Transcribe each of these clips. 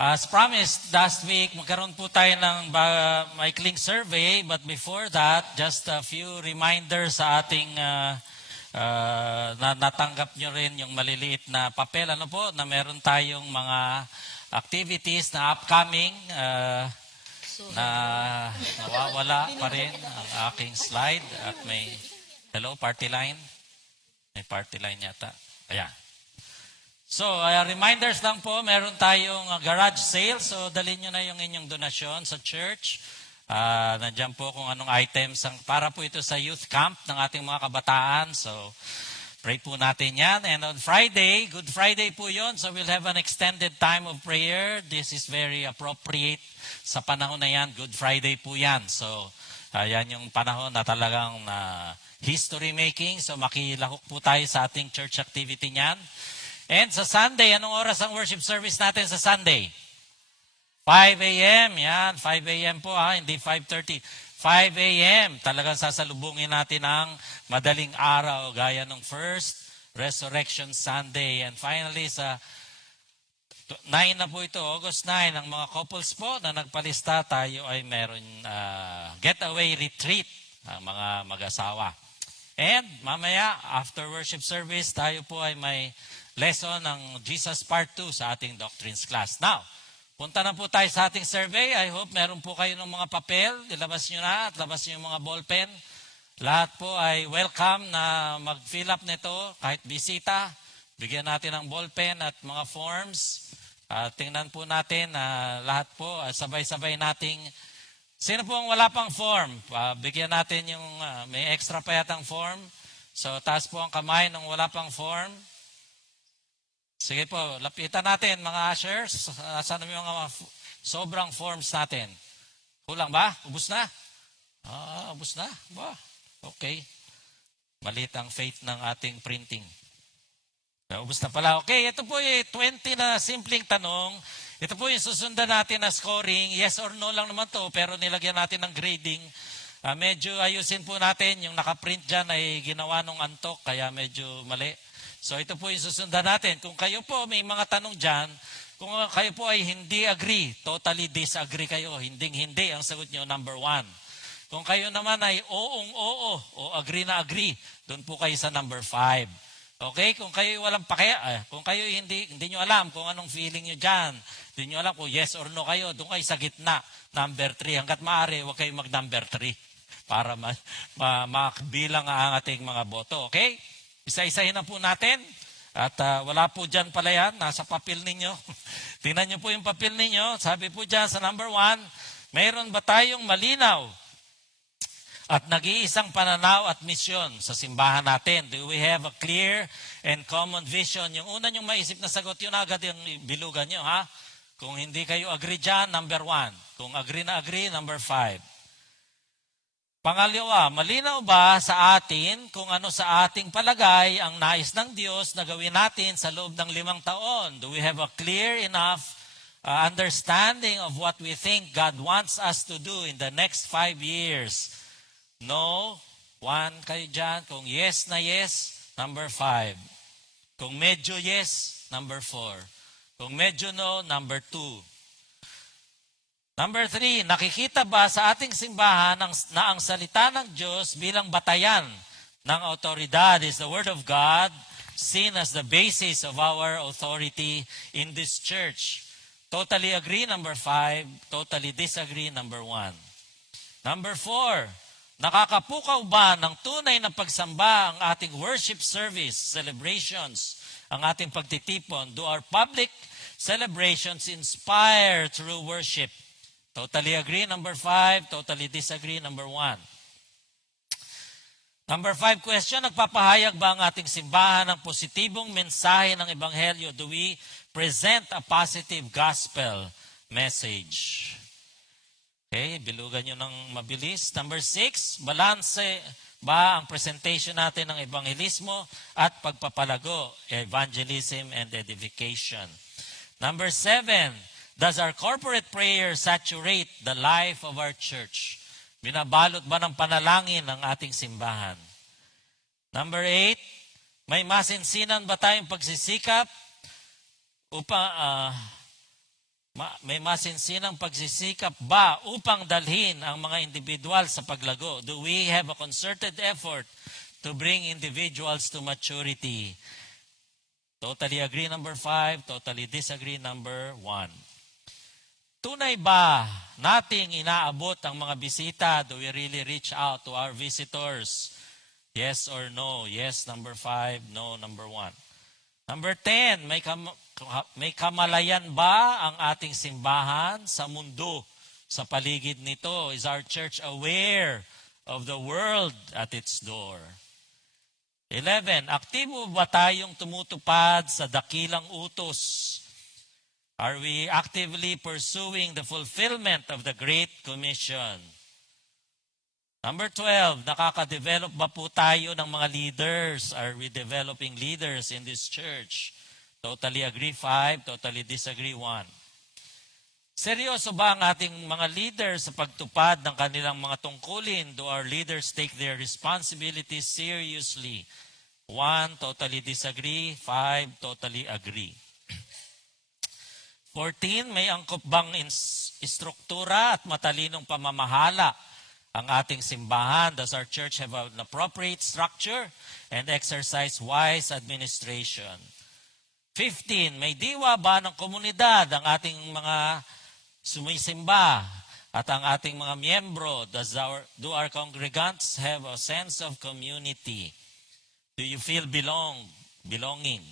As promised, last week, magkaroon po tayo ng maikling survey. But before that, just a few reminders sa ating natanggap nyo rin yung maliliit na papel. Ano po, na meron tayong mga activities na upcoming na nawawala pa rin ang aking slide. At may, hello, party line? May party line yata. Ayan. So, reminders lang po, meron tayong garage sale. So, dalhin nyo na yung inyong donasyon sa church. Nandiyan po kung anong items. Para po ito sa youth camp ng ating mga kabataan. So, pray po natin yan. And on Friday, Good Friday po yon. So, we'll have an extended time of prayer. This is very appropriate sa panahon na yan. Good Friday po yan. So, yan yung panahon na talagang history making. So, makilahok po tayo sa ating church activity niyan. And sa Sunday, anong oras ang worship service natin sa Sunday? 5 a.m. Yan, 5 a.m. po hindi 5:30. 5 a.m. Talagang sasalubungin natin ang madaling araw gaya ng first Resurrection Sunday. And finally, sa 9 na po ito, August 9, ang mga couples po na nagpalista, tayo ay meron getaway retreat, ang mga mag-asawa. And mamaya, after worship service, tayo po ay may lesson ng Jesus Part 2 sa ating doctrines class. Now, punta na po tayo sa ating survey. I hope meron po kayo ng mga papel. Ilabas nyo na at labas nyo yung mga ballpen. Lahat po ay welcome na mag-fill up nito. Kahit bisita, bigyan natin ng ballpen at mga forms. Tingnan po natin na lahat po, sabay-sabay nating. Sino po ang wala pang form? Bigyan natin yung may extra pa yatang form. So, taas po ang kamay ng wala pang form. Sige po, lapitan natin mga ushers. Saan yung mga sobrang forms natin? Kulang ba? Ubus na? Ubus na? Ba? Okay. Maliit ang faith ng ating printing. Ubus na pala. Okay, ito po yung 20 na simpleng tanong. Ito po yung susundan natin na scoring. Yes or no lang naman to, pero nilagyan natin ng grading. Medyo ayusin po natin. Yung nakaprint dyan ay ginawa nung antok, kaya medyo mali. So ito po yung susundan natin. Kung kayo po may mga tanong dyan, kung kayo po ay hindi agree, totally disagree kayo, hindi ang sagot nyo, number 1. Kung kayo naman ay oo o agree na agree, doon po kayo sa number 5. Okay? Kung kayo walang kung kayo hindi nyo alam kung anong feeling nyo dyan, hindi nyo alam kung yes or no kayo, doon kayo sa gitna, number 3. Hanggat maaari, huwag kayo mag-number 3 para makabilang ang ating mga boto. Okay? Isa-isahin na po natin. At wala po dyan pala yan. Nasa papel ninyo. Tingnan nyo po yung papel ninyo. Sabi po dyan sa number 1, mayroon ba tayong malinaw at nag-iisang pananaw at misyon sa simbahan natin? Do we have a clear and common vision? Yung una nyong maisip na sagot, yun agad yung bilugan nyo, ha? Kung hindi kayo agree dyan, number 1. Kung agree na agree, number 5. Pangalawa, malinaw ba sa atin kung ano sa ating palagay ang nais ng Diyos na gawin natin sa loob ng 5 taon? Do we have a clear enough understanding of what we think God wants us to do in the next 5 years? No, 1 kayo dyan. Kung yes na yes, number 5. Kung medyo yes, number 4. Kung medyo no, number 2. Number 3, nakikita ba sa ating simbahan na ang salita ng Diyos bilang batayan ng autoridad is the Word of God, seen as the basis of our authority in this church? Totally agree, number 5. Totally disagree, number 1. Number 4, nakakapukaw ba ng tunay na pagsamba ang ating worship service, celebrations, ang ating pagtitipon? Do our public celebrations inspire through worship? Totally agree, number 5. Totally disagree, number 1. Number 5 question, nagpapahayag ba ang ating simbahan ng positibong mensahe ng Ebanghelyo? Do we present a positive gospel message? Okay, bilugan nyo ng mabilis. Number 6, balanse ba ang presentation natin ng ebanghelismo at pagpapalago, evangelism and edification? Number 7, does our corporate prayer saturate the life of our church? Binabalot ba ng panalangin ang ating simbahan? Number 8, may masinsinan ba tayong pagsisikap upang may masinsinang pagsisikap ba upang dalhin ang mga individual sa paglago? Do we have a concerted effort to bring individuals to maturity? Totally agree, number 5. Totally disagree, number 1. Tunay ba nating inaabot ang mga bisita? Do we really reach out to our visitors? Yes or no? Yes, number 5. No, number 1. Number 10, may kamalayan ba ang ating simbahan sa mundo, sa paligid nito? Is our church aware of the world at its door? 11, aktibo ba tayong tumutupad sa dakilang utos? Are we actively pursuing the fulfillment of the Great Commission? Number 12, nakaka-develop ba po tayo ng mga leaders? Are we developing leaders in this church? Totally agree, 5. Totally disagree, 1. Seryoso ba ang ating mga leaders sa pagtupad ng kanilang mga tungkulin? Do our leaders take their responsibilities seriously? 1, totally disagree. 5, totally agree. 14, may angkop bang istruktura at matalinong pamamahala ang ating simbahan? Does our church have an appropriate structure and exercise wise administration? 15, may diwa ba ng komunidad ang ating mga sumisimba at ang ating mga miyembro? Do our congregants have a sense of community? Do you feel belonging?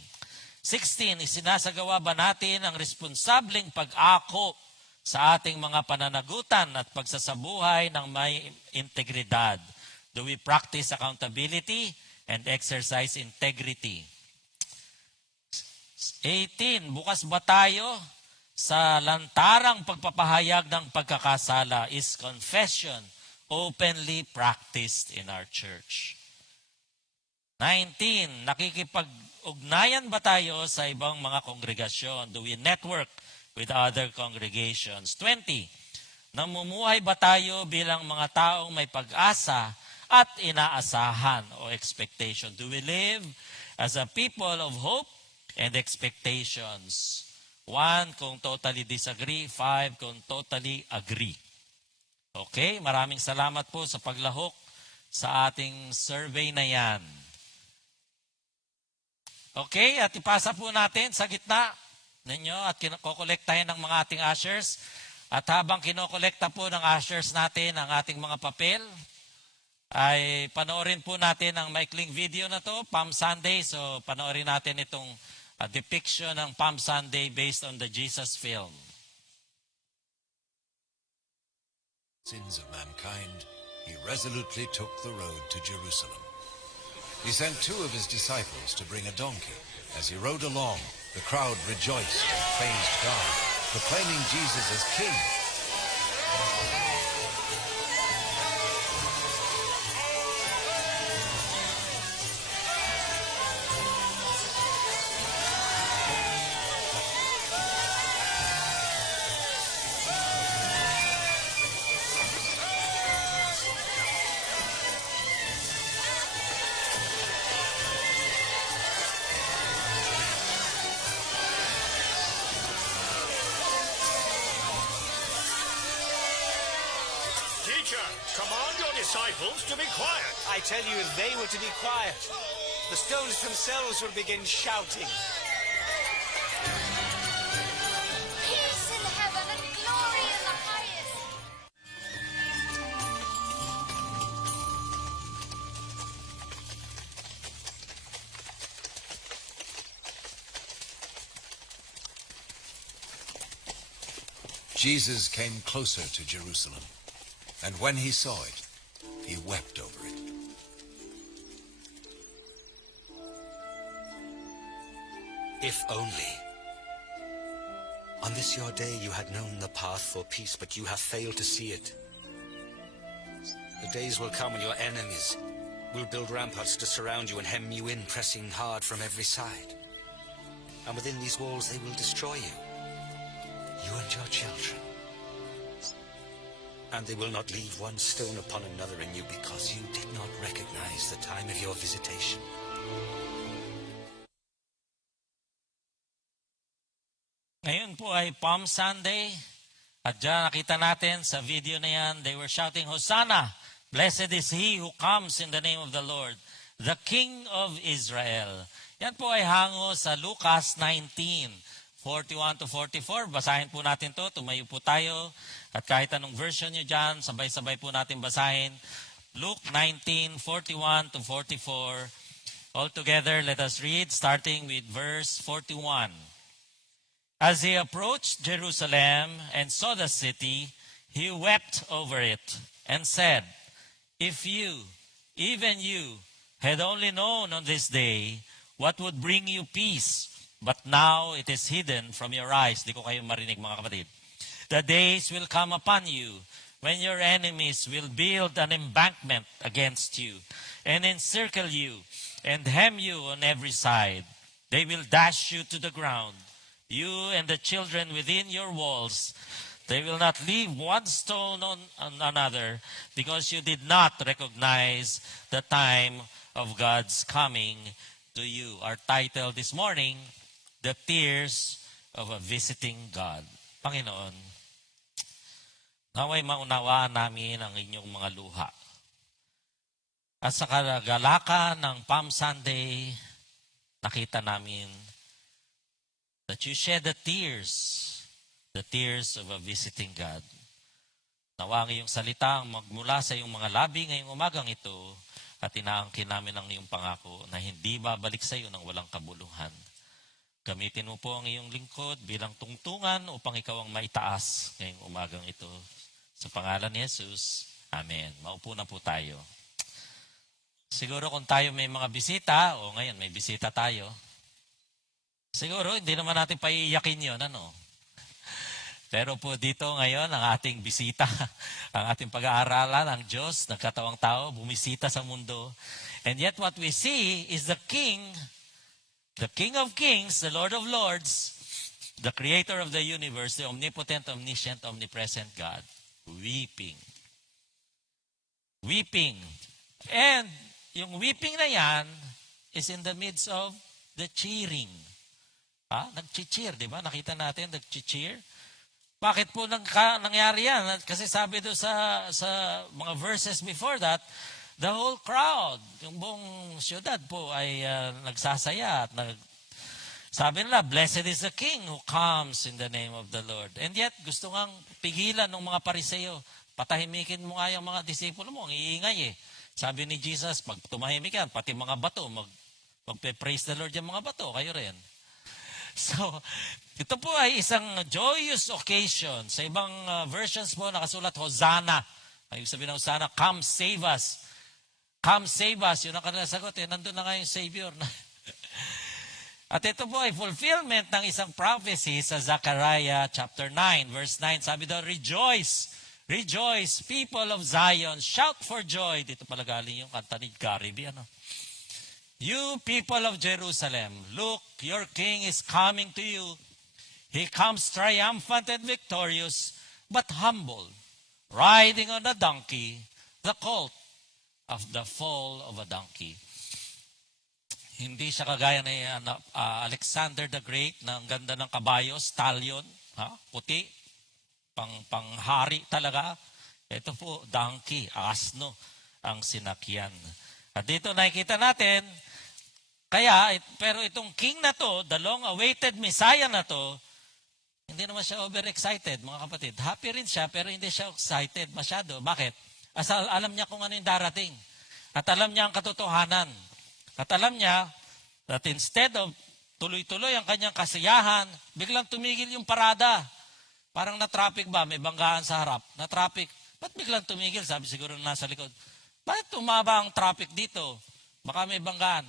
16, isinasagawa ba natin ang responsableng pag-ako sa ating mga pananagutan at pagsasabuhay ng may integridad? Do we practice accountability and exercise integrity? 18, bukas ba tayo sa lantarang pagpapahayag ng pagkakasala? Is confession openly practiced in our church? 19, nakikipag-ugnayan ba tayo sa ibang mga kongregasyon? Do we network with other congregations? 20, namumuhay ba tayo bilang mga taong may pag-asa at inaasahan o expectation? Do we live as a people of hope and expectations? 1, kung totally disagree. 5, kung totally agree. Okay, maraming salamat po sa paglahok sa ating survey na yan. Okay, at ipasa po natin sa gitna ninyo at kinokolektahin ng mga ating ushers. At habang kinokolekta po ng ushers natin ang ating mga papel, ay panoorin po natin ang maikling video na to, Palm Sunday. So panoorin natin itong depiction ng Palm Sunday based on the Jesus film. Sins of mankind, he resolutely took the road to Jerusalem. He sent 2 of his disciples to bring a donkey. As he rode along, the crowd rejoiced and praised God, proclaiming Jesus as King. Teacher, command your disciples to be quiet. I tell you, if they were to be quiet, the stones themselves would begin shouting. Peace in heaven and glory in the highest. Jesus came closer to Jerusalem, and when he saw it, he wept over it. If only. On this your day you had known the path for peace, but you have failed to see it. The days will come when your enemies will build ramparts to surround you and hem you in, pressing hard from every side. And within these walls they will destroy you, you and your children. And they will not leave one stone upon another in you, because you did not recognize the time of your visitation. Ngayon po po ay Palm Sunday. At dyan nakita natin sa video na yan, they were shouting, Hosanna! Blessed is he who comes in the name of the Lord, the King of Israel. Yan po ay hango sa Lucas 19:41 to 44. Basahin po natin to. Tumayo po tayo. At kahit anong version nyo dyan, sabay-sabay po natin basahin. Luke 19:41 to 44. All together, let us read, starting with verse 41. As he approached Jerusalem and saw the city, he wept over it and said, If you, even you, had only known on this day what would bring you peace, but now it is hidden from your eyes. Di ko kayo marinig, mga kapatid. The days will come upon you when your enemies will build an embankment against you and encircle you and hem you on every side. They will dash you to the ground, you and the children within your walls. They will not leave one stone on another because you did not recognize the time of God's coming to you. Our title this morning, The Tears of a Visiting God. Panginoon, naway maunawaan namin ang inyong mga luha. At sa kagalakan ng Palm Sunday, nakita namin that you shed the tears of a visiting God. Nawa ang iyong salita ang magmula sa iyong mga labi ngayong umagang ito at inaangkin namin ang iyong pangako na hindi babalik sa iyo ng walang kabuluhan. Gamitin mo po ang iyong lingkod bilang tungtungan upang ikaw ang maitaas ngayong umagang ito. Sa pangalan ni Jesus, Amen. Maupo na po tayo. Siguro kung tayo may mga bisita, o ngayon may bisita tayo, siguro hindi naman natin paiiyakin yun, ano? Pero po dito ngayon, ang ating bisita, ang ating pag-aaralan, ang Diyos, nagkatawang tao, bumisita sa mundo. And yet what we see is the King of Kings, the Lord of Lords, the Creator of the universe, the omnipotent, omniscient, omnipresent God, weeping. Weeping. And yung weeping na yan is in the midst of the cheering. Nag-cheer, di ba? Nakita natin, nag-cheer. Bakit po nangyari yan? Kasi sabi doon sa mga verses before that, the whole crowd, yung buong syudad po ay nagsasaya. Sabi nila, blessed is the King who comes in the name of the Lord. And yet, gusto ngang pigilan ng mga Pariseo. Patahimikin mo nga yung mga disipulo mo, ang iingay eh. Sabi ni Jesus, pag tumahimik yan, pati mga bato, magpe-praise the Lord yung mga bato, kayo rin. So, ito po ay isang joyous occasion. Sa ibang versions po, nakasulat, Hosanna. Ay sabihin ng Hosanna, come save us. Come save us. Yun ang kanilang sagot. Nandun na nga yung Savior. At ito po ay fulfillment ng isang prophecy sa Zechariah chapter 9, verse 9. Sabi daw, rejoice, rejoice, people of Zion, shout for joy. Dito pala galing yung kanta ni Gary B. You people of Jerusalem, look, your king is coming to you. He comes triumphant and victorious, but humble, riding on a donkey, the colt of the foal of a donkey. Hindi siya kagaya ni Alexander the Great na ang ganda ng kabayo, stallion, puti, panghari talaga. Ito po, donkey, asno ang sinakyan. At dito nakikita natin, pero itong king na to, the long-awaited Messiah na to, hindi naman siya overexcited, mga kapatid. Happy rin siya, pero hindi siya excited masyado. Bakit? Alam niya kung ano yung darating. At alam niya ang katotohanan. At alam niya that instead of tuloy-tuloy ang kanyang kasiyahan, biglang tumigil yung parada. Parang na-traffic ba? May banggaan sa harap. Na-traffic. Ba't biglang tumigil? Sabi siguro nasa likod. Bakit tumaba ang traffic dito? Baka may banggaan.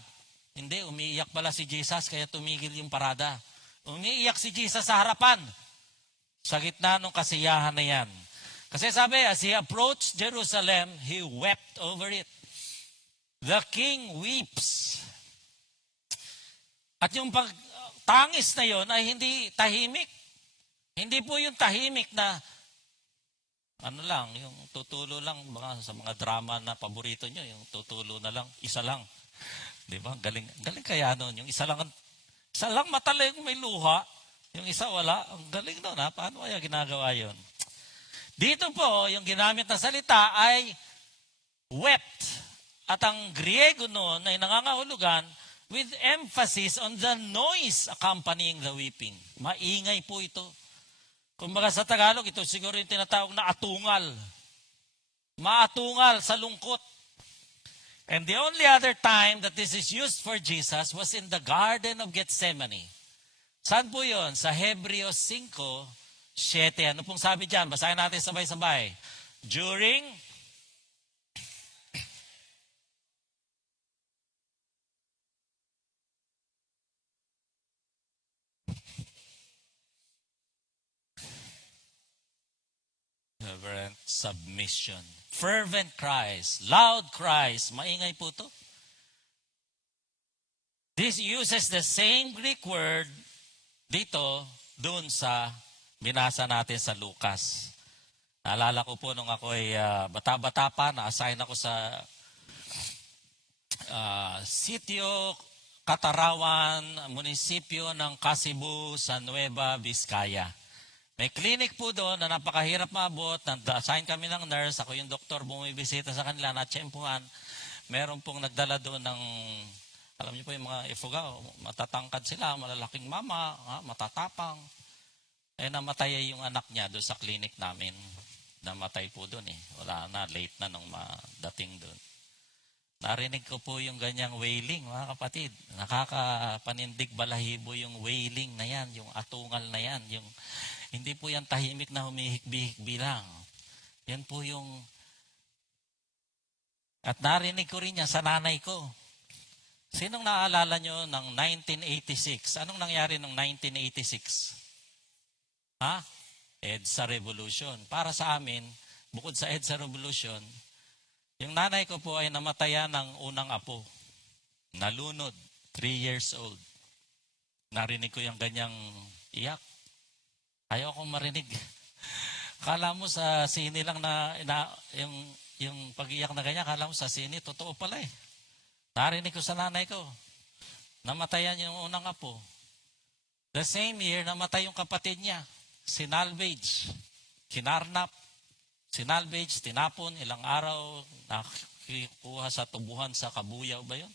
Hindi, umiiyak pala si Jesus kaya tumigil yung parada. Umiiyak si Jesus sa harapan. Sa gitna ng kasiyahan na yan. Kasi sabi, as he approached Jerusalem, he wept over it. The king weeps. At yung pagtangis na yon ay hindi tahimik. Hindi po yung tahimik na yung tutulo lang sa mga drama na paborito nyo, yung tutulo na lang, isa lang. Di ba? Galing kaya nun. Yung isa lang mataling may luha, Yung isa wala. Ang galing doon ha. Paano kaya ginagawa yon? Dito po, yung ginamit na salita ay wept. At ang Griego noon ay nangangahulugan with emphasis on the noise accompanying the weeping. Maingay po ito. Kumbaga sa Tagalog, ito siguro yung tinatawag na atungal. Maatungal sa lungkot. And the only other time that this is used for Jesus was in the Garden of Gethsemane. Saan po yun? Sa Hebreos 5:7. Ano pong sabi dyan? Basahin natin sabay-sabay. During reverent submission, fervent cries, loud cries, maingay po to. This uses the same Greek word dito, dun sa binasa natin sa Lucas. Naalala ko po nung ako ay bata-bata pa, na-assign ako sa Sitio Catarawan, munisipyo ng Cebu sa Nueva Vizcaya. May clinic po doon na napakahirap maabot. Assign kami ng nurse. Ako yung doktor, bumibisita sa kanila, natsyempuhan. Meron pong nagdala doon ng, alam niyo po yung mga ifugao, matatangkad sila, malalaking mama, matatapang. Eh namatay yung anak niya doon sa clinic namin. Namatay po doon eh. Wala na, late na nung madating doon. Narinig ko po yung ganyang wailing, mga kapatid. Nakakapanindig balahibo yung wailing na yan, yung atungal na yan, yung hindi po yan tahimik na humihikbi-hikbi lang. Yan po yung... At narinig ko rin yan sa nanay ko. Sinong naaalala nyo ng 1986? Anong nangyari ng 1986? Ha? EDSA Revolution. Para sa amin, bukod sa EDSA Revolution, yung nanay ko po ay namatayan ng unang apo. Nalunod, 3 years old. Narinig ko yung ganyang iyak. Ayaw akong marinig. Kala mo sa sini lang yung pag-iyak na ganyan, kala mo sa sini, totoo pala eh. Narinig ko sa nanay ko. Namatayan yung unang apo. The same year, namatay yung kapatid niya. Sinalvage. Kinarnap. Sinalvage, tinapon, ilang araw, nakikuha sa tubuhan sa Kabuyaw ba yun?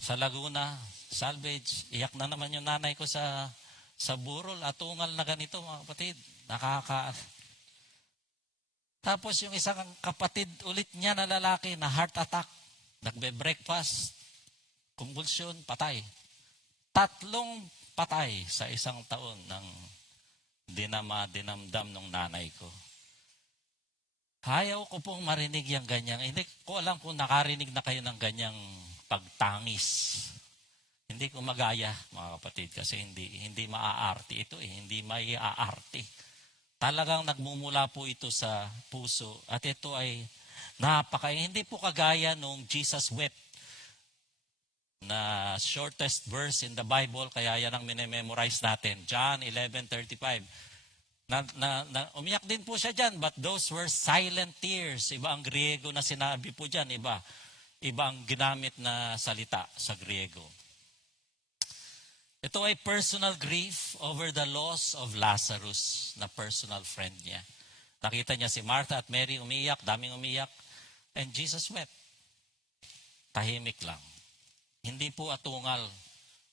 Sa Laguna, salvage. Iyak na naman yung nanay ko sa burol, atungal na ganito mga kapatid. Tapos yung isang kapatid ulit niya na lalaki na heart attack. Nagbe-breakfast, convulsion, patay. 3 patay sa isang taon ng dinamdam ng nanay ko. Ayaw ko pong marinig yung ganyang. Hindi ko alam kung nakarinig na kayo ng ganyang pagtangis. Hindi ko magaya, mga kapatid, kasi hindi maaarti ito eh. Hindi maiaarti. Talagang nagmumula po ito sa puso. At ito ay hindi po kagaya nung Jesus wept na shortest verse in the Bible, kaya yan ang minememorize natin. John 11:35. Umiyak din po siya dyan, but those were silent tears. Iba ang Griego na sinabi po dyan, iba ang ginamit na salita sa Griego. Ito ay personal grief over the loss of Lazarus, na personal friend niya. Nakita niya si Martha at Mary umiyak, daming umiyak, and Jesus wept. Tahimik lang. Hindi po atungal,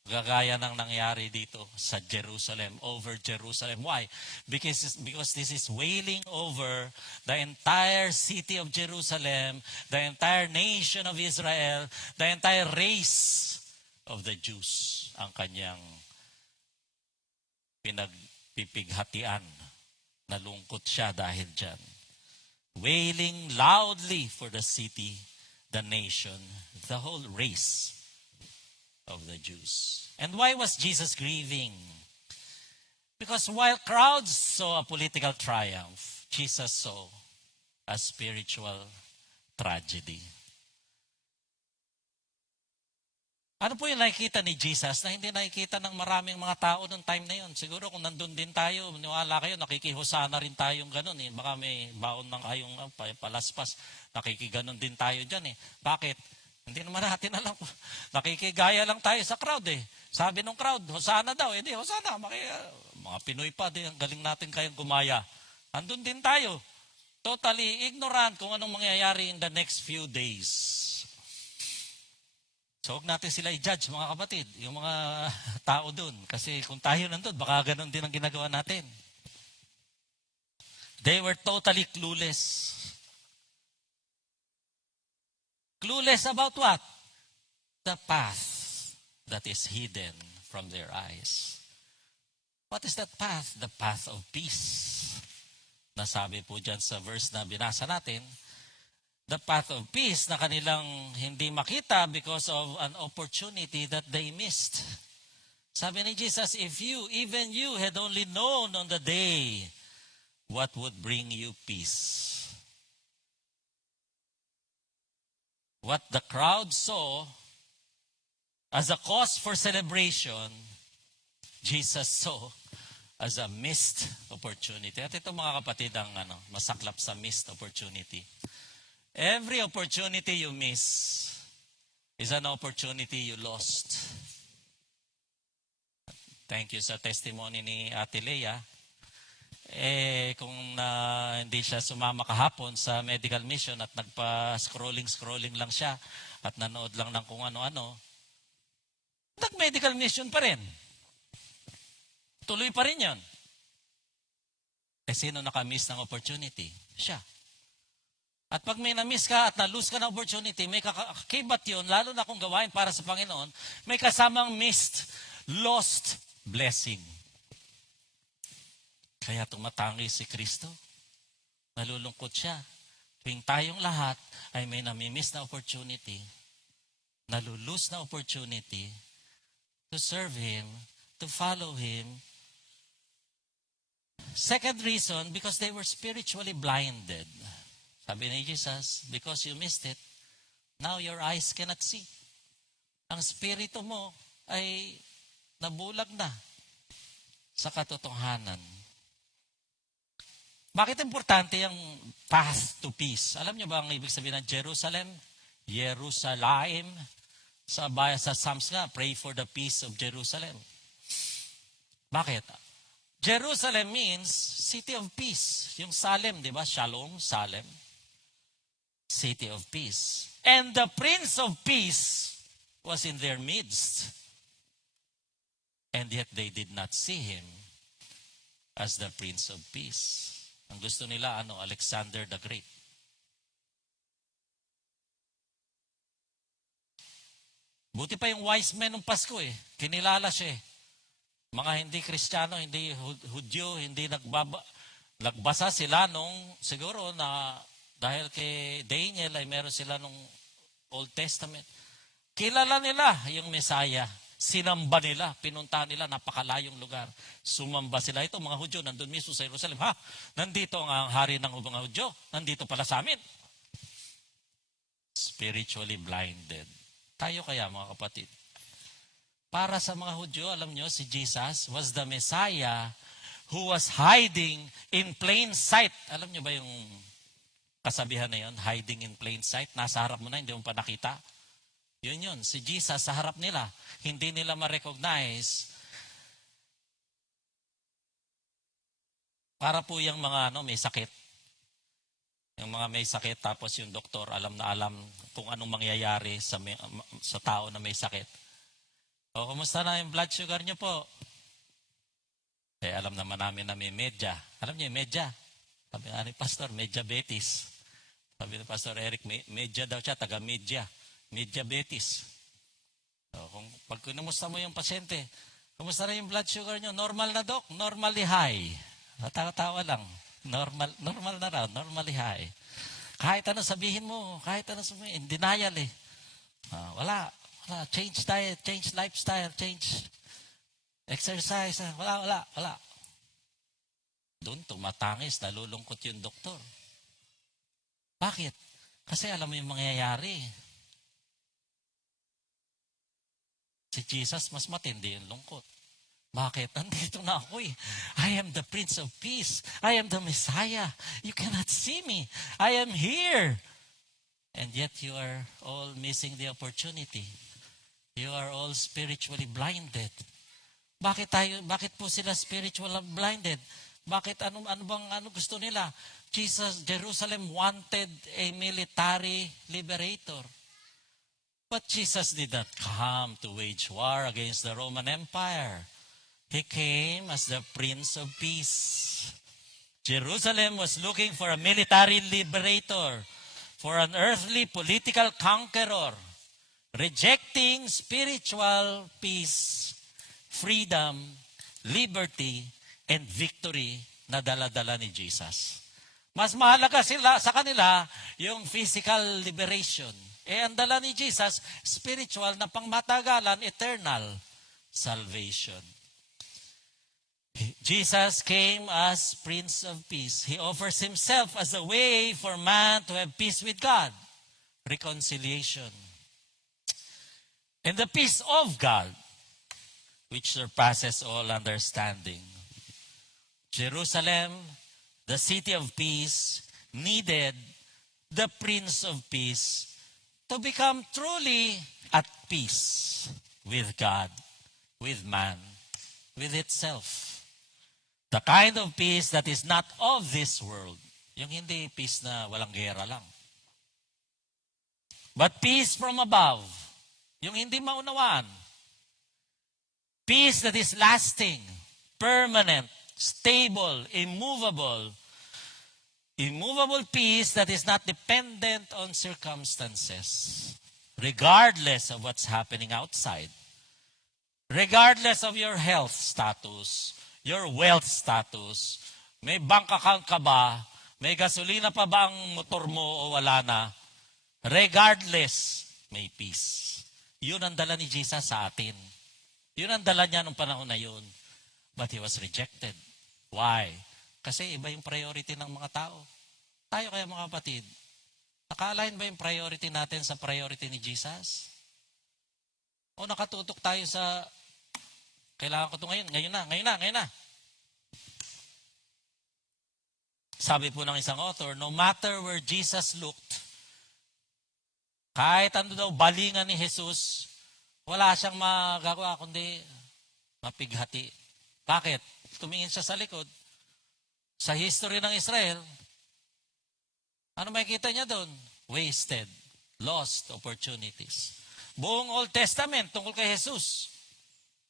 gagaya ng nangyari dito sa Jerusalem, over Jerusalem. Why? Because this is wailing over the entire city of Jerusalem, the entire nation of Israel, the entire race of the Jews, ang kanyang pinagpipighatian. Nalungkot siya dahil dyan. Wailing loudly for the city, the nation, the whole race of the Jews. And why was Jesus grieving? Because while crowds saw a political triumph, Jesus saw a spiritual tragedy. Ano po yung nakikita ni Jesus na hindi nakikita ng maraming mga tao noong time na yun? Siguro kung nandun din tayo, maniwala kayo, nakikihusana rin tayong ganun. Eh. Baka may baon ng kayong palaspas, nakikiganon din tayo dyan. Eh. Bakit? Hindi naman natin alam. Nakikigaya lang tayo sa crowd eh. Sabi ng crowd, husana daw. Eh di, husana. mga Pinoy pa, din, ang galing natin kayang gumaya. Andun din tayo. Totally ignorant kung anong mangyayari in the next few days. So, huwag natin sila i-judge, mga kapatid, yung mga tao dun. Kasi kung tayo nandun, baka ganun din ang ginagawa natin. They were totally clueless. Clueless about what? The path that is hidden from their eyes. What is that path? The path of peace. Nasabi po dyan sa verse na binasa natin, the path of peace na kanilang hindi makita because of an opportunity that they missed. Sabi ni Jesus, if you, even you, had only known on the day what would bring you peace. What the crowd saw as a cause for celebration, Jesus saw as a missed opportunity. At ito mga kapatid ang masaklap sa missed opportunity. Every opportunity you miss is an opportunity you lost. Thank you sa testimony ni Ate Leia. Kung hindi siya sumama kahapon sa medical mission at nagpa-scrolling lang siya at nanood lang ng kung ano-ano, nag-medical mission pa rin. Tuloy pa rin yun. Sino nakamiss ng opportunity? Siya. At pag may na-miss ka at na-lose ka ng opportunity, may kakakibat yun, lalo na kung gawain para sa Panginoon, may kasamang missed, lost blessing. Kaya tumatangi si Kristo. Nalulungkot siya. Tuwing tayong lahat ay may namimiss na opportunity, nalulus na opportunity to serve Him, to follow Him. Second reason, because they were spiritually blinded. Sabi ni Jesus, because you missed it, now your eyes cannot see. Ang spirito mo ay nabulag na sa katotohanan. Bakit importante yung path to peace? Alam niyo ba ang ibig sabihin ng Jerusalem? Jerusalem. Sa Psalms nga, pray for the peace of Jerusalem. Bakit? Jerusalem means city of peace. Yung Salem, di ba? Shalom, Salem. City of peace. And the Prince of Peace was in their midst. And yet they did not see Him as the Prince of Peace. Ang gusto nila, Alexander the Great. Buti pa yung wise men ng Pasko Kinilala siya Mga hindi Kristiyano, hindi Hudyo, hindi nagbasa sila nung siguro na dahil kay Daniel ay meron sila nung Old Testament. Kilala nila yung Messiah. Sinamba nila, pinuntahan nila, napakalayong lugar. Sumamba sila. Ito, mga Hudyo, nandun mismo sa Jerusalem. Nandito ang hari ng mga Hudyo. Nandito pala sa amin. Spiritually blinded. Tayo kaya, mga kapatid. Para sa mga Hudyo, alam nyo, si Jesus was the Messiah who was hiding in plain sight. Alam nyo ba yung kasabihan na yun? Hiding in plain sight. Nasa harap mo na, hindi mo pa nakita. Yun. Si Jesus sa harap nila. Hindi nila ma-recognize. Para po yung mga may sakit. Yung mga may sakit, tapos yung doktor alam na alam kung anong mangyayari sa tao na may sakit. O, kumusta na yung blood sugar nyo po? Alam naman namin na may medya. Alam niyo yung medya? Sabi nga ni Pastor, medya betis. Sabi ni Pastor Eric, medya daw siya, taga-medya. Medya betis. So, pag kinumusta mo yung pasyente, kumusta na yung blood sugar nyo? Normal na, Doc. Normally high. Tawa lang. Normal na raw. Normally high. Kahit ano sabihin mo, in denial Wala. Change diet, change lifestyle, change exercise. Wala. Doon tumatangis, nalulungkot yung doktor. Bakit? Kasi alam mo yung mangyayari. Si Jesus, mas matindi yung lungkot. Bakit? Nandito na ako I am the Prince of Peace. I am the Messiah. You cannot see me. I am here. And yet you are all missing the opportunity. You are all spiritually blinded. Bakit po sila spiritual blinded? Bakit ano gusto nila? Jerusalem wanted a military liberator. But Jesus did not come to wage war against the Roman Empire. He came as the Prince of Peace. Jerusalem was looking for a military liberator, for an earthly political conqueror, rejecting spiritual peace, freedom, liberty, and victory na dala-dala ni Jesus. Mas mahalaga sa kanila yung physical liberation. Ang dala ni Jesus, spiritual na pangmatagalan, eternal salvation. Jesus came as Prince of Peace. He offers himself as a way for man to have peace with God, reconciliation. And the peace of God, which surpasses all understanding. Jerusalem, the city of peace, needed the Prince of Peace to become truly at peace with God, with man, with itself. The kind of peace that is not of this world. Yung hindi peace na walang gera lang. But peace from above. Yung hindi maunawaan. Peace that is lasting, permanent, stable, immovable. Immovable peace that is not dependent on circumstances. Regardless of what's happening outside. Regardless of your health status, your wealth status, may bank account ka ba, may gasolina pa ba ang motor mo o wala na, regardless, may peace. Yun ang dala ni Jesus sa atin. Yun ang dala niya nung panahon na yun. But he was rejected. Why? Kasi iba yung priority ng mga tao. Tayo kaya mga kapatid, naka-align ba yung priority natin sa priority ni Jesus? O nakatutok tayo sa kailangan ko ito ngayon na. Sabi po ng isang author, no matter where Jesus looked, kahit ano daw balingan ni Jesus, wala siyang magagawa kundi mapighati. Bakit? Tumingin siya sa likod. Sa history ng Israel, ano makikita niya doon? Wasted, lost opportunities. Buong Old Testament tungkol kay Jesus.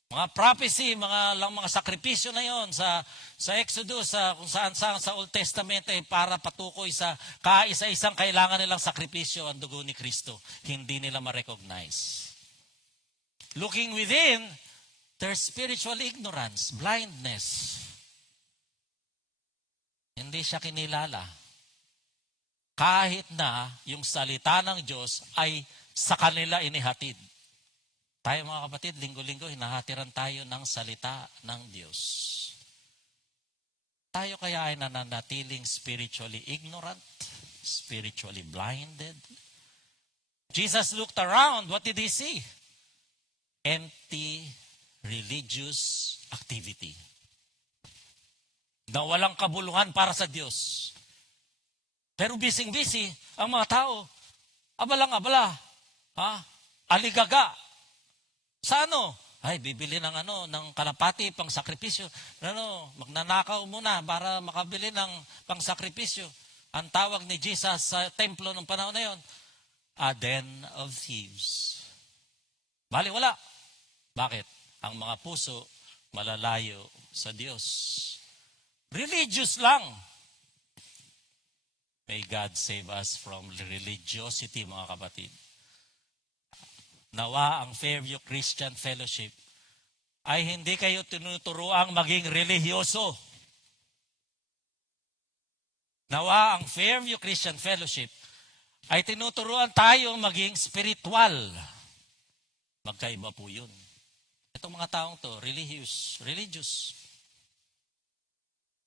Mga prophecy, mga sakripisyo na yon sa Exodus, kung saan sa Old Testament ay para patukoy sa kaisa-isang kailangan nilang sakripisyo ang dugo ni Kristo. Hindi nila ma-recognize. Looking within, there's spiritual ignorance, blindness. Hindi siya kinilala. Kahit na yung salita ng Diyos ay sa kanila inihatid. Tayo mga kapatid, linggo-linggo, hinahatiran tayo ng salita ng Diyos. Tayo kaya ay nananatiling spiritually ignorant, spiritually blinded. Jesus looked around. What did he see? Empty religious activity. Na walang kabuluhan para sa Diyos. Pero busy-busy ang mga tao. Abalang-abala. Aligaga. Sa ano? Ay, bibili ng kalapati pang sakripisyo. Magnanakaw muna para makabili ng pang sakripisyo. Ang tawag ni Jesus sa templo ng panahon na yon, a den of thieves. Bali, wala. Bakit? Ang mga puso malalayo sa Diyos. Religious lang. May God save us from religiosity, mga kapatid. Nawa ang Fairview Christian Fellowship ay hindi kayo tinuturuang maging relihiyoso. Nawa ang Fairview Christian Fellowship ay tinuturuan tayo maging spiritual. Magkaiba po yun. Itong mga taong to, religious,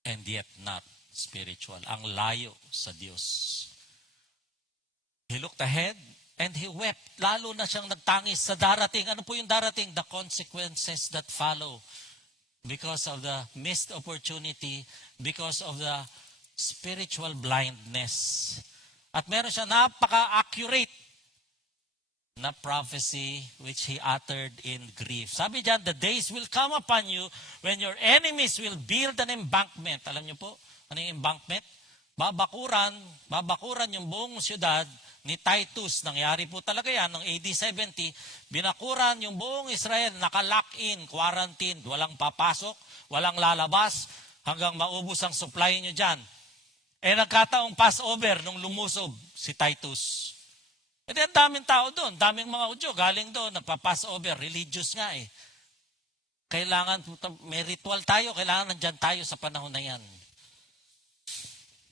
and yet not spiritual. Ang layo sa Diyos. He looked ahead and he wept. Lalo na siyang nagtangis sa darating. Ano po yung darating? The consequences that follow because of the missed opportunity, because of the spiritual blindness. At meron siya napaka-accurate na prophecy which he uttered in grief. Sabi diyan, the days will come upon you when your enemies will build an embankment. Alam niyo po, ano yung embankment? Babakuran yung buong syudad ni Titus. Nangyari po talaga yan noong AD 70. Binakuran yung buong Israel, naka-lock-in, quarantine, walang papasok, walang lalabas, hanggang maubos ang supply nyo dyan. Nagkataong Passover nung lumusob si Titus. Ang daming tao doon, daming mga Udyo, galing doon, nagpa-Passover, religious nga eh. Kailangan, may ritual tayo, kailangan nandyan tayo sa panahon na yan.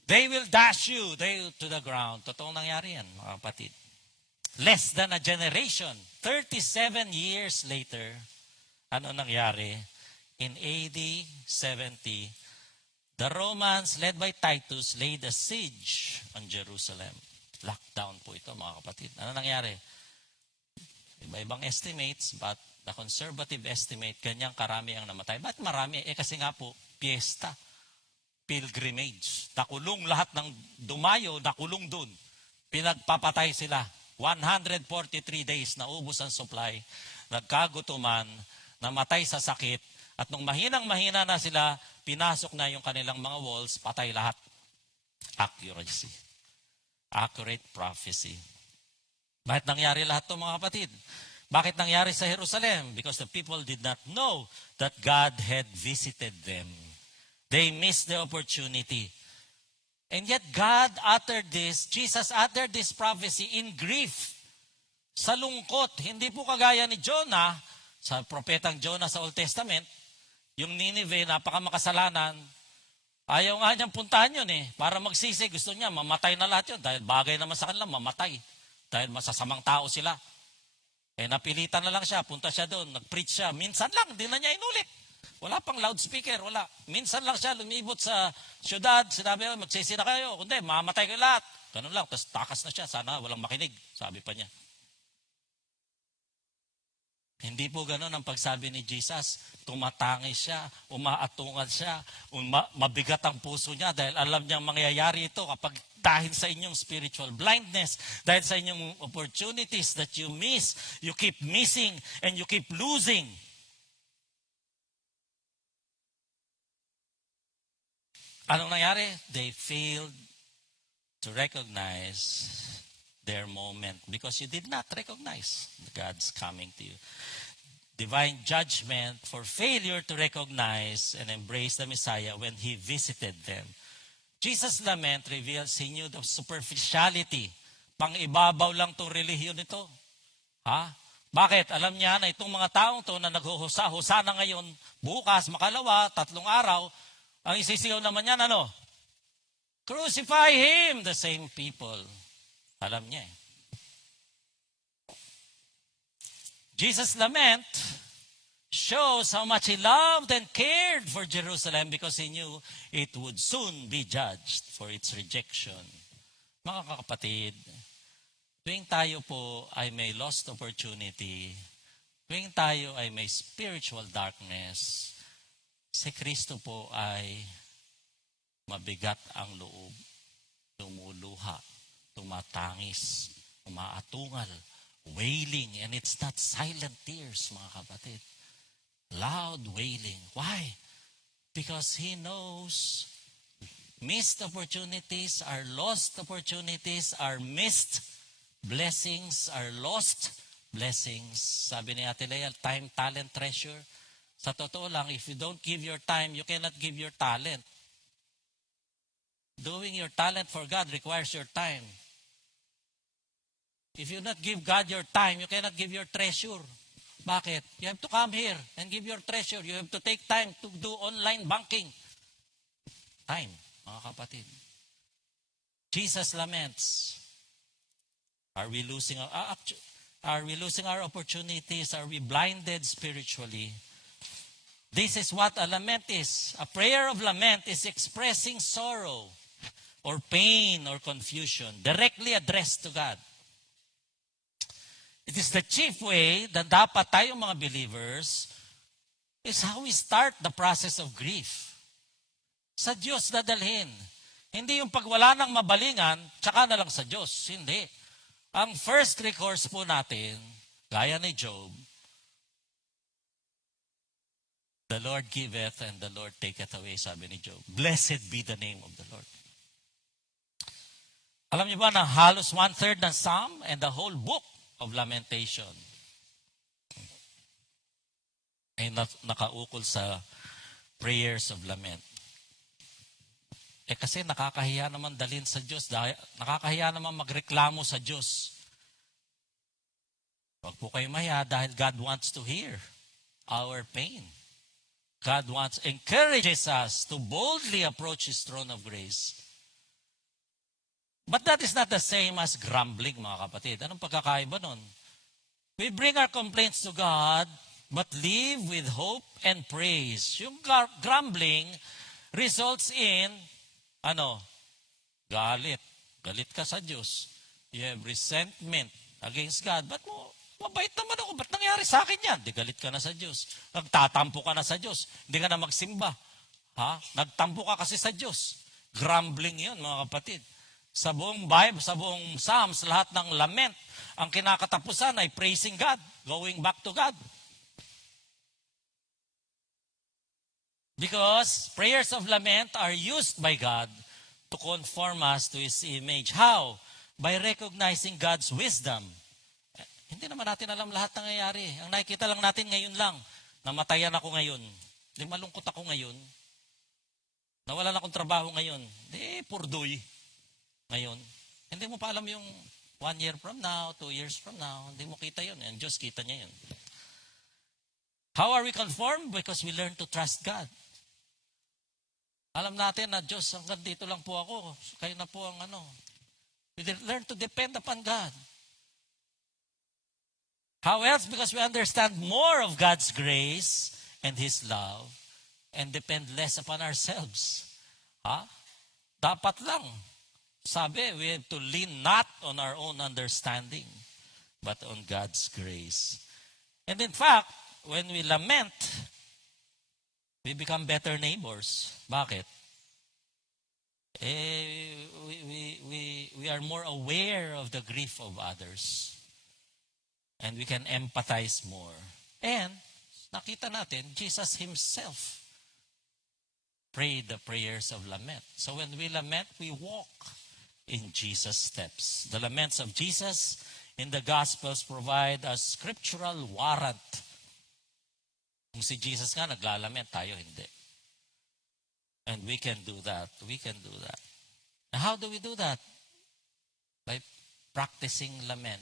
They will dash you to the ground. Totoong nangyari yan, mga kapatid. Less than a generation, 37 years later, ano nangyari? In AD 70, the Romans, led by Titus, laid a siege on Jerusalem. Lockdown po ito, mga kapatid. Ano nangyari? Iba-ibang estimates, but the conservative estimate, ganyang karami ang namatay. Ba't marami? Kasi nga po, piyesta, pilgrimage. Nakulong lahat ng dumayo, nakulong dun. Pinagpapatay sila. 143 days, naubos ang supply, nagkagutuman, namatay sa sakit, at nung mahinang-mahina na sila, pinasok na yung kanilang mga walls, patay lahat. Accuracy. Accurate prophecy. Bakit nangyari lahat ito, mga kapatid? Bakit nangyari sa Jerusalem? Because the people did not know that God had visited them. They missed the opportunity. And yet God uttered this, Jesus uttered this prophecy in grief. Sa lungkot. Hindi po kagaya ni Jonah, sa propetang Jonah sa Old Testament, yung Nineveh, napakamakasalanan, ayaw nga niyang puntahan yun eh. Para magsisi, gusto niya, mamatay na lahat yun. Dahil bagay naman sa kanila, mamatay. Dahil masasamang tao sila. Napilitan na lang siya, punta siya doon, nag-preach siya. Minsan lang, di na niya inulit. Wala pang loudspeaker, wala. Minsan lang siya lumibot sa syudad, sinabi, magsisi na kayo. Kundi, mamatay kayo lahat. Ganun lang, tapos takas na siya, sana walang makinig. Sabi pa niya. Hindi po ganun ang pagsabi ni Jesus. Tumatangis siya, umaatungan siya, mabigat ang puso niya dahil alam niyang mangyayari ito kapag dahil sa inyong spiritual blindness, dahil sa inyong opportunities that you miss, you keep missing and you keep losing. Anong nangyari? They failed to recognize their moment because you did not recognize God's coming to you. Divine judgment for failure to recognize and embrace the Messiah when He visited them. Jesus' lament reveals He knew the superficiality. Pang-ibabaw lang itong relihiyon nito. Bakit? Alam niya na itong mga taong to na naghuhusa-husa na ngayon, bukas, makalawa, 3 araw, ang isisigaw naman yan, ano? Crucify Him! The same people. Alam niya eh. Jesus' lament shows how much He loved and cared for Jerusalem because He knew it would soon be judged for its rejection. Mga kapatid, tuwing tayo po ay may lost opportunity, tuwing tayo ay may spiritual darkness, si Kristo po ay mabigat ang loob, lumuluha, tumatangis, umaatungal, wailing, and it's not silent tears, mga kapatid. Loud wailing. Why? Because He knows missed opportunities are lost opportunities, are missed blessings, are lost blessings. Sabi ni Ate Lea, time, talent, treasure. Sa totoo lang, if you don't give your time, you cannot give your talent. Doing your talent for God requires your time. If you not give God your time, you cannot give your treasure. Bakit? You have to come here and give your treasure. You have to take time to do online banking. Time, mga kapatid. Jesus laments. Are we losing our opportunities? Are we blinded spiritually? This is what a lament is. A prayer of lament is expressing sorrow or pain or confusion directly addressed to God. It is the chief way that dapat tayong mga believers is how we start the process of grief. Sa Diyos dadalhin. Hindi yung pagwala ng mabalingan, tsaka na lang sa Diyos. Hindi. Ang first recourse po natin, gaya ni Job, the Lord giveth and the Lord taketh away, sabi ni Job. Blessed be the name of the Lord. Alam niyo ba na halos 1/3 ng Psalm and the whole book of Lamentation ay nakaukol sa prayers of lament. Kasi nakakahiya naman dalhin sa Diyos. Nakakahiya naman magreklamo sa Diyos. Huwag po kayo mahiya dahil God wants to hear our pain. God encourages us to boldly approach His throne of grace. But that is not the same as grumbling, mga kapatid. Anong pagkakaiba nun? We bring our complaints to God, but live with hope and praise. Yung grumbling results in galit. Galit ka sa Diyos. You have resentment against God. Ba't mo, mabait naman ako. Ba't nangyari sa akin yan? Di galit ka na sa Diyos. Nagtatampo ka na sa Diyos. Hindi ka na magsimba. Nagtampo ka kasi sa Diyos. Grumbling yun, mga kapatid. Sa buong Bible, sa buong Psalms, lahat ng lament, ang kinakatapusan ay praising God, going back to God. Because prayers of lament are used by God to conform us to His image. How? By recognizing God's wisdom. Hindi naman natin alam lahat ng nangyayari. Ang nakikita lang natin ngayon lang, namatayan ako ngayon. Hindi malungkot ako ngayon. Nawalan akong trabaho ngayon. Hindi, purdoy. Ngayon. Hindi mo pa alam yung 1 year from now, 2 years from now. Hindi mo kita yun. Ang Diyos kita niya yun. How are we conformed? Because we learn to trust God. Alam natin na Diyos, hanggang dito lang po ako. Kayo na po ang We learn to depend upon God. How else? Because we understand more of God's grace and His love and depend less upon ourselves. Dapat lang. Sabi, we have to lean not on our own understanding, but on God's grace. And in fact, when we lament, we become better neighbors. Bakit? We are more aware of the grief of others. And we can empathize more. And nakita natin, Jesus Himself prayed the prayers of lament. So when we lament, we walk in Jesus' steps. The laments of Jesus in the Gospels provide a scriptural warrant. Kung si Jesus nga naglalament, tayo hindi. And we can do that. We can do that. Now, how do we do that? By practicing lament.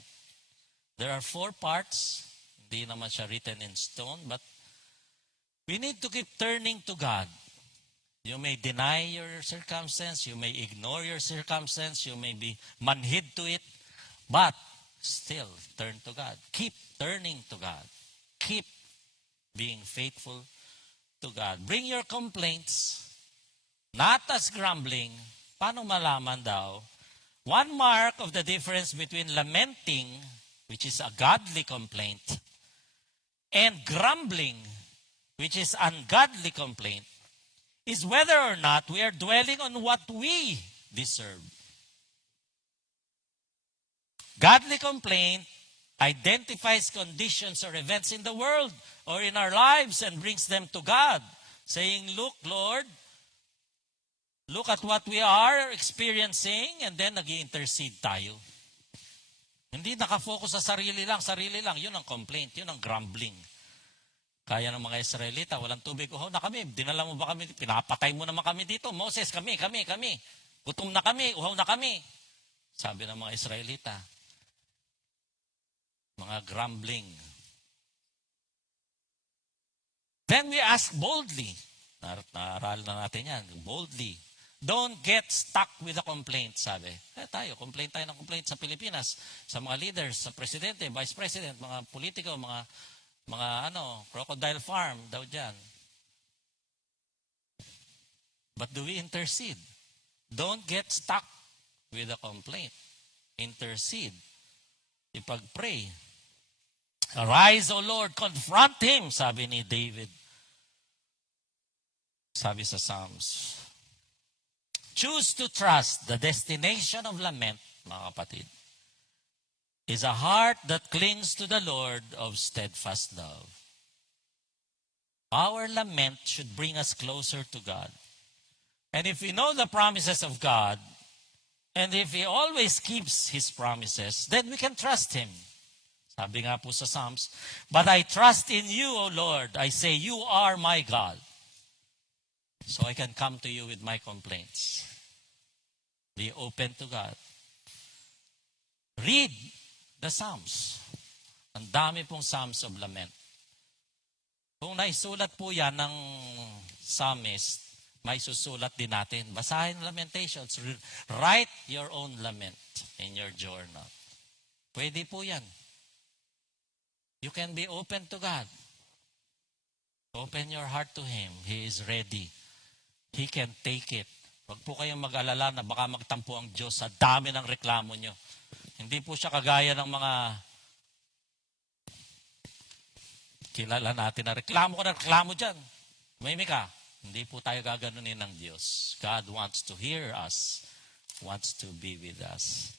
There are 4 parts. Hindi naman siya written in stone, but we need to keep turning to God. You may deny your circumstance, you may ignore your circumstance, you may be manhid to it, but still turn to God. Keep turning to God. Keep being faithful to God. Bring your complaints, not as grumbling. Paano malaman daw? One mark of the difference between lamenting, which is a godly complaint, and grumbling, which is ungodly complaint, is whether or not we are dwelling on what we deserve. Godly complaint identifies conditions or events in the world or in our lives and brings them to God, saying, look, Lord, look at what we are experiencing, and then nag-i-intercede tayo. Hindi nakafocus sa sarili lang, yun ang complaint, yun ang grumbling. Kaya ng mga Israelita, walang tubig, uhaw na kami, dinala mo ba kami, pinapatay mo naman kami dito, Moses, kami, gutom na kami, uhaw na kami. Sabi ng mga Israelita, mga grumbling. Then we ask boldly, naaral na natin yan, boldly, don't get stuck with a complaint, sabi. Complaint tayo ng complaint sa Pilipinas, sa mga leaders, sa presidente, vice president, mga politiko, mga crocodile farm daw dyan. But do we intercede? Don't get stuck with a complaint. Intercede. Ipag-pray. Arise, O Lord, confront him, sabi ni David. Sabi sa Psalms. Choose to trust the destination of lament, mga kapatid, is a heart that clings to the Lord of steadfast love. Our lament should bring us closer to God. And if we know the promises of God, and if He always keeps His promises, then we can trust Him. Sabi nga po sa Psalms, "But I trust in you, O Lord. I say, you are my God." So I can come to you with my complaints. Be open to God. Read the Psalms. Ang dami pong Psalms of Lament. Kung naisulat po yan ng psalmist, may susulat din natin. Basahin Lamentations. Write your own lament in your journal. Pwede po yan. You can be open to God. Open your heart to Him. He is ready. He can take it. Huwag po kayong mag-alala na baka magtampo ang Diyos sa dami ng reklamo nyo. Hindi po siya kagaya ng mga kilala natin na reklamo dyan. May ka. Hindi po tayo gaganunin ng Diyos. God wants to hear us, wants to be with us.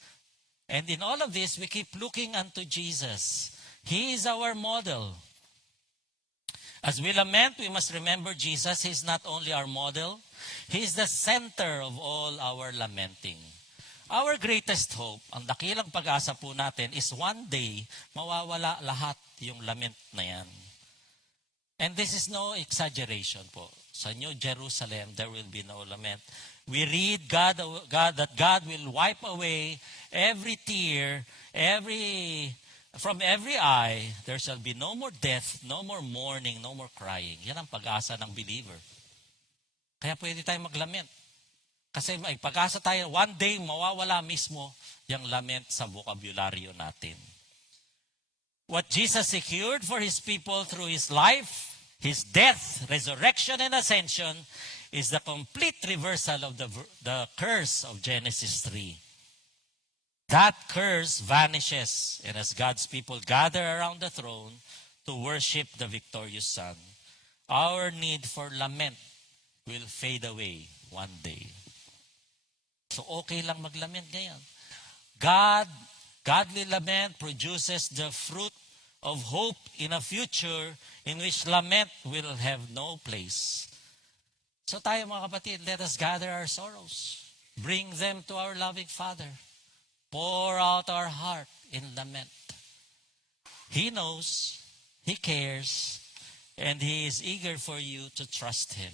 And in all of this, we keep looking unto Jesus. He is our model. As we lament, we must remember Jesus. He is not only our model, He is the center of all our lamenting. Our greatest hope, ang dakilang pag-asa po natin, is one day, mawawala lahat yung lament na yan. And this is no exaggeration po. Sa New Jerusalem, there will be no lament. We read that God will wipe away every tear, from every eye. There shall be no more death, no more mourning, no more crying. Yan ang pag-asa ng believer. Kaya pwede tayo maglament. Kasi may pag-asa tayo, one day mawawala mismo yung lament sa bokabularyo natin. What Jesus secured for His people through His life, His death, resurrection, and ascension is the complete reversal of the curse of Genesis 3. That curse vanishes, and as God's people gather around the throne to worship the victorious Son, our need for lament will fade away one day. So okay lang maglament ngayon. Godly lament produces the fruit of hope in a future in which lament will have no place. So tayo mga kapatid, let us gather our sorrows. Bring them to our loving Father. Pour out our heart in lament. He knows, He cares, and He is eager for you to trust Him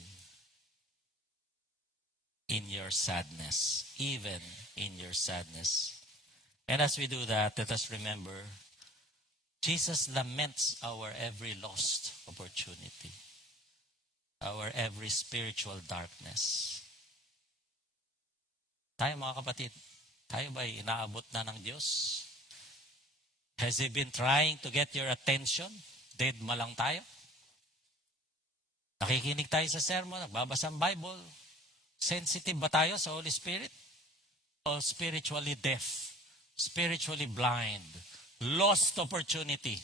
in your sadness, even in your sadness. And as we do that, let us remember, Jesus laments our every lost opportunity, our every spiritual darkness. Tayo mga kapatid, tayo ba'y inaabot na ng Diyos? Has He been trying to get your attention? Dead ma lang tayo? Nakikinig tayo sa sermon, nagbabasa ng Bible. Sensitive ba tayo sa Holy Spirit? O spiritually deaf, spiritually blind, lost opportunity?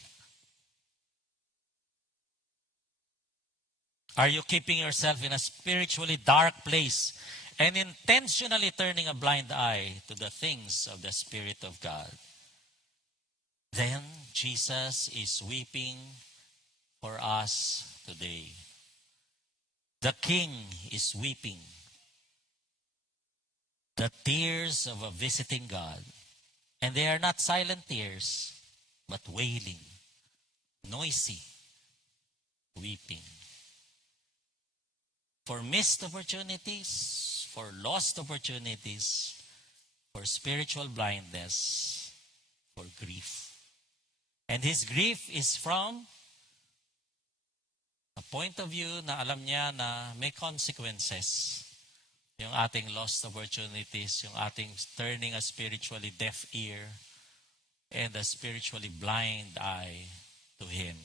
Are you keeping yourself in a spiritually dark place and intentionally turning a blind eye to the things of the Spirit of God? Then Jesus is weeping for us today. The King is weeping. The tears of a visiting God. And they are not silent tears, but wailing, noisy, weeping. For missed opportunities, for lost opportunities, for spiritual blindness, for grief. And His grief is from a point of view na alam niya na may consequences. Yung ating lost opportunities, yung ating turning a spiritually deaf ear and a spiritually blind eye to Him.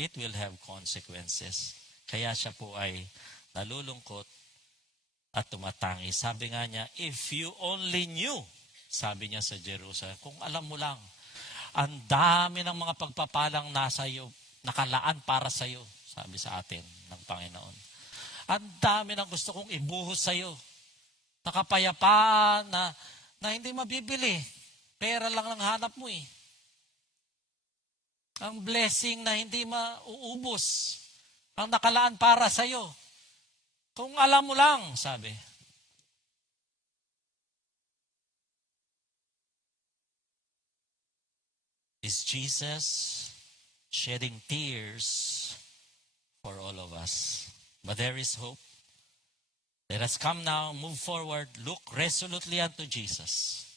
It will have consequences. Kaya siya po ay nalulungkot at tumatangi. Sabi nga niya, if you only knew, sabi niya sa Jerusalem, kung alam mo lang, ang dami ng mga pagpapalang nasa iyo, nakalaan para sa iyo, sabi sa atin ng Panginoon. Ang dami ng gusto kong ibuhos sa iyo. Nakapayapaan na hindi mabibili. Pera lang ang hanap mo eh. Ang blessing na hindi mauubos. Ang nakalaan para sa'yo. Kung alam mo lang, sabi. Is Jesus shedding tears for all of us? But there is hope. Let us come now, move forward, look resolutely unto Jesus.